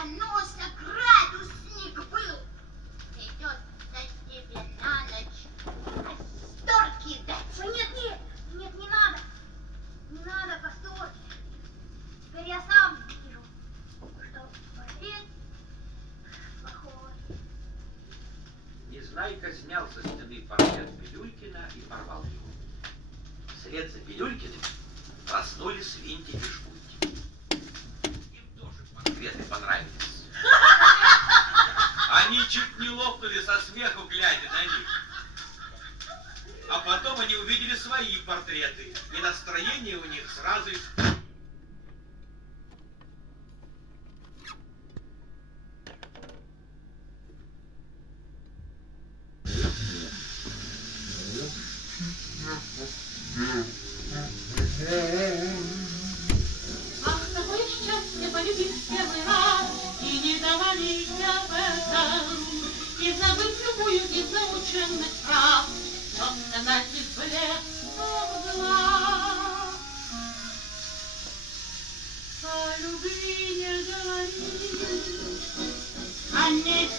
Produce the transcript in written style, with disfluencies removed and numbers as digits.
Крестоносца градусник был. Придется тебе на ночь касторки дать. Ой, нет, не надо. Не надо касторки. Теперь я сам вижу, что портрет плохой. Незнайка снял со стены портрет Пилюлькина и порвал его. Вслед за Пилюлькиным проснулись Винтик и Шпунтик. Им тоже портреты понравились. Они чуть не лопнули со смеху, глядя на них. А потом они увидели свои портреты, и настроение у них сразу испортилось. Ах, такое счастье полюбить в первый раз и не говорить об этом, и забыть любую из наученных прав, но сказать из блеска глаз. О любви не говори, о ней